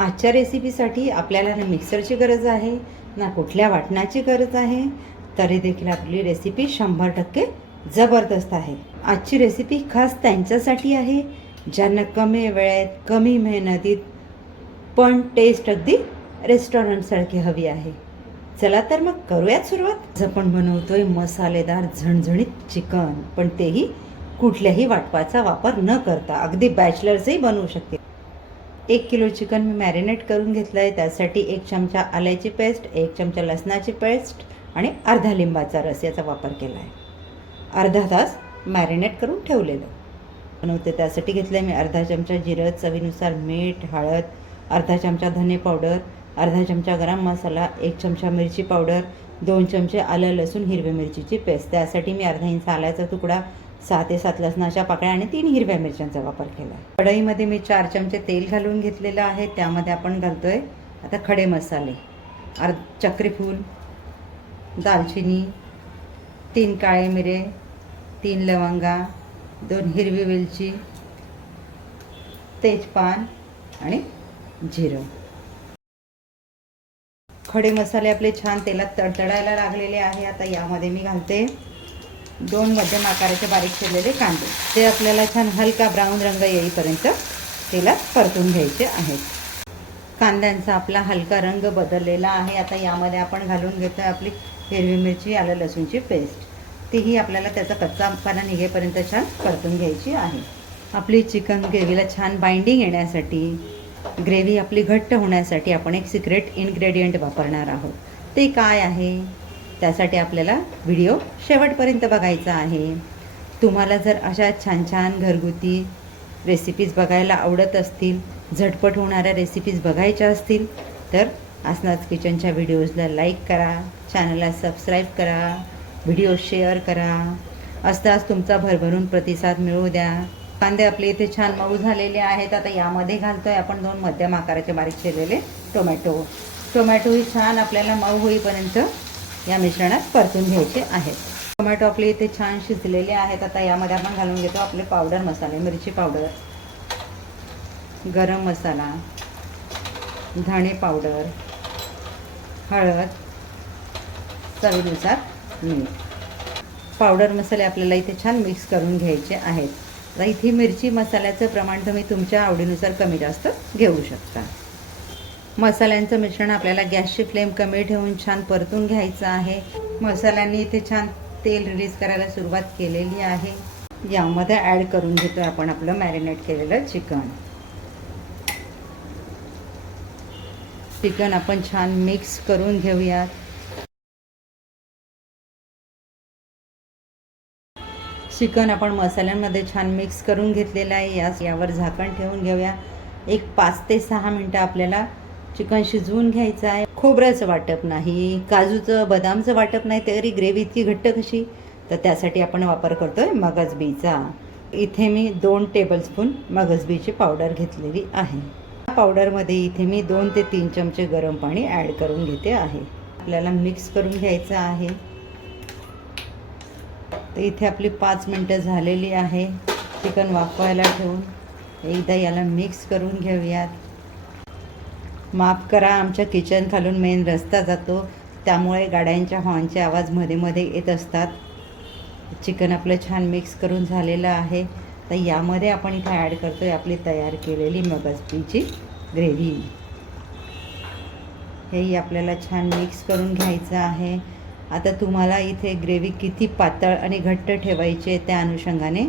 आजच्या रेसिपीसाठी आपल्याला ना मिक्सरची गरज आहे ना कुठल्या वाटणाची गरज आहे, तरी देखील आपली रेसिपी 100% जबरदस्त आहे. आजची रेसिपी खास त्यांच्यासाठी आहे ज्यांना कमी वेळेत कमी मेहनतीत पण टेस्ट अगदी रेस्टॉरंटसारखी हवी आहे. चला तर मग करूयात सुरुवात. आज आपण बनवतोय मसालेदार झणझणीत चिकन, पण तेही कुठल्याही वाटपाचा वापर न करता अगदी बॅचलर्सही बनवू शकते. 1 किलो चिकन मी मॅरिनेट करून घेतलं आहे. त्यासाठी 1 चमचा आल्याची पेस्ट, 1 चमचा लसणाची पेस्ट आणि अर्धा लिंबाचा रस याचा वापर केला आहे. अर्धा तास मॅरिनेट करून ठेवलेलं बनवते. त्यासाठी घेतलं आहे मी अर्धा चमचा जिरं, चवीनुसार मीठ, हळद, अर्धा चमचा धने पावडर, अर्धा चमचा गरम मसाला, 1 चमचा मिरची पावडर, 2 चमचे आलं लसूण हिरवी मिरचीची पेस्ट. त्यासाठी मी अर्धा इंच आल्याचा तुकडा, 6 ते 7 लसणाच्या पाकळ्या आणि 3 हिरव्या मिरच्यांचा वापर केला. कढईमध्ये मी 4 चमचे तेल घालून घेतलेलं आहे. त्यामध्ये आपण घालतोय आता खडे मसाले, चक्रीफूल, दालचिनी, 3 काळे मिरे, 3 लवंगा, 2 हिरवी वेलची, तेजपान आणि जिरं. खडे मसाले आपले छान तेलात तडतडायला लागलेले आहे. आता यामध्ये मी घालते 2 मध्यम आकाराचे बारीक चिरलेले कांदे. ते आपल्याला छान हलका ब्राऊन रंग येईपर्यंत तेलात परतून घ्यायचे आहेत. कांद्यांचा आपला हलका रंग बदललेला आहे. आता यामध्ये आपण घालून घेतो आपली हिरवी मिरची, आलं लसूणची पेस्ट. तीही आपल्याला त्याचा कच्चापणा निघेपर्यंत छान परतून घ्यायची आहे. आपली चिकन ग्रेव्हीला छान बाइंडिंग येण्यासाठी, ग्रेव्ही आपली घट्ट होण्यासाठी आपण एक सिक्रेट इन्ग्रेडियंट वापरणार आहोत. ते काय आहे त्यासाठी आपल्याला व्हिडिओ शेवटपर्यंत बघायचा आहे. तुम्हाला जर अशा छान छान घरगुती रेसिपीज बघायला आवडत असतील, झटपट होणाऱ्या रेसिपीज बघायच्या असतील तर आसनाज किचनच्या व्हिडिओजला लाईक करा, चॅनलला सबस्क्राईब करा, व्हिडिओ शेअर करा. असताच तुमचा भरभरून प्रतिसाद मिळू द्या. कांदे आपले इथे छान मऊ झालेले आहेत. आता यामध्ये घालतोय आपण 2 मध्यम आकाराचे बारीक चिरलेले टोमॅटोही छान आपल्याला मऊ होईपर्यंत या मिश्रणात परतून घ्यायचे आहेत. टोमॅटो आपले इथे छान शिजलेले आहेत. आता यामध्ये आपण घालून घेतो आपले पावडर मसाले, मिरची पावडर, गरम मसाला, धणे पावडर, हळद, चवीनुसार मीठ. पावडर मसाले आपल्याला इथे छान मिक्स करून घ्यायचे आहेत. आता इथे मिरची मसाल्याचं प्रमाण तुम्ही तुमच्या आवडीनुसार कमी जास्त घेऊ शकता. मसाल्यांचं मिश्रण आपल्याला गॅसची फ्लेम कमी ठेवून छान परतून घ्यायचं आहे. मसाल्यांनी इथे छान तेल रिलीज करायला सुरुवात केलेली आहे. यामध्ये ॲड करून घेतो आपण आपलं मॅरिनेट केलेलं चिकन आपण छान मिक्स करून घेऊयात. चिकन आपण मसाल्यांमध्ये छान मिक्स करून घेतलेलं आहे. यावर झाकण ठेवून घेऊया. एक 5 ते 6 मिनटं आपल्याला चिकन शिजवून घ्यायचं आहे. खोबऱ्याचं वाटप नाही, काजूचं बदामचं वाटप नाही, तरी ग्रेव्ही इतकी घट्ट कशी, तर त्यासाठी आपण वापर करतोय मगजबीचा. इथे मी 2 टेबलस्पून मगजबीची पावडर घेतलेली आहे. या पावडरमध्ये इथे मी 2 ते 3 चमचे गरम पाणी ॲड करून घेते आहे. आपल्याला मिक्स करून घ्यायचं आहे. तर इथे आपली 5 मिनटं झालेली आहे. चिकन वाफवायला ठेवून एकदा याला मिक्स करून घेऊयात. माफ करा, आमच्या किचन खालून मेन रस्ता जातो, त्यामुळे गाड्यांच्या हॉर्नचे आवाज मध्ये मध्ये येत असतात. चिकन आपलं छान मिक्स करून झालेलं आहे. तर यामध्ये आपण इथे ॲड करतोय आपली तयार केलेली मगजबीची ग्रेव्ही. हेही आपल्याला छान मिक्स करून घ्यायचं आहे. आता तुम्हाला इथे ग्रेव्ही किती पातळ आणि घट्ट ठेवायची आहे त्या अनुषंगाने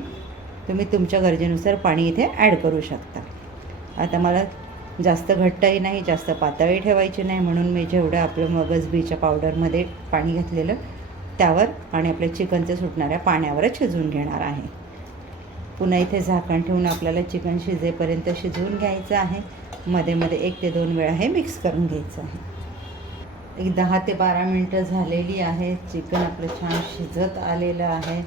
तुम्ही तुमच्या गरजेनुसार पाणी इथे ॲड करू शकता. आता मला जास्त घट्टही नाही, जास्त पातळही ठेवायची नाही, म्हणून मी जेवढं आपलं मगजबीच्या पावडरमध्ये पाणी घातलेलं त्यावर आणि आपल्या चिकनचं सुटणाऱ्या पाण्यावरच शिजवून घेणार आहे. पुन्हा इथे झाकण ठेवून आपल्याला चिकन शिजेपर्यंत शिजवून घ्यायचं आहे. मध्ये मध्ये 1 ते 2 वेळा हे मिक्स करून घ्यायचं आहे. एक 10 ते 12 मिनटं झालेली आहे. चिकन आपलं छान शिजत आलेलं आहे.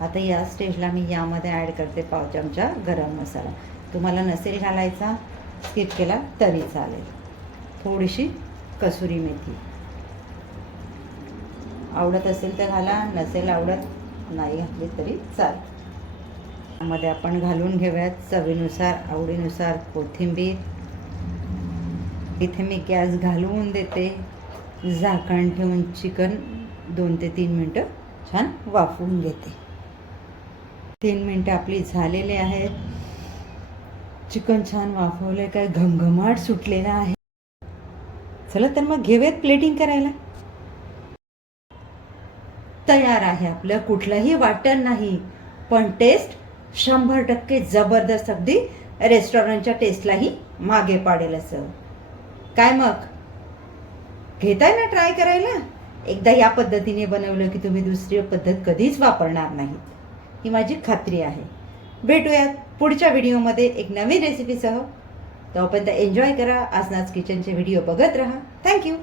आता या स्टेजला मी यामध्ये ॲड करते 1 चमचा गरम मसाला. तुम्हाला नसेल घालायचा, स्किप केला तरी चालेल. थोडीशी कसुरी मेथी, आवडत असेल तर घाला, नसेल आवडत नाही घातली तरी चालेल. यामध्ये आपण घालून घेऊयात चवीनुसार, आवडीनुसार कोथिंबीर, इथे मी गॅस घालवून देते. झाकण ठेवून चिकन 2 ते 3 मिनटं छान वाफवून घेते. 3 मिनटं आपली झालेले आहेत. चिकन छान वाफवले, काय घमघमाट सुटलेला आहे. चला तर मग घेऊयात प्लेटिंग करायला. तयार आहे आपलं. कुठलंही वाटण नाही, पण टेस्ट 100% जबरदस्त, अगदी रेस्टॉरंटच्या टेस्टलाही मागे पाडेल असं. काय मग घेताय ना ट्राय करायला? एकदा या पद्धतीने बनवलं की तुम्ही दुसरी पद्धत कधीच वापरणार नाही, ही माझी खात्री आहे. भेटूयात पुढच्या व्हिडिओमध्ये एक नवीन रेसिपीसह. तोपर्यंत एन्जॉय करा. आसनाज किचनचे व्हिडिओ बघत राहा. थँक्यू.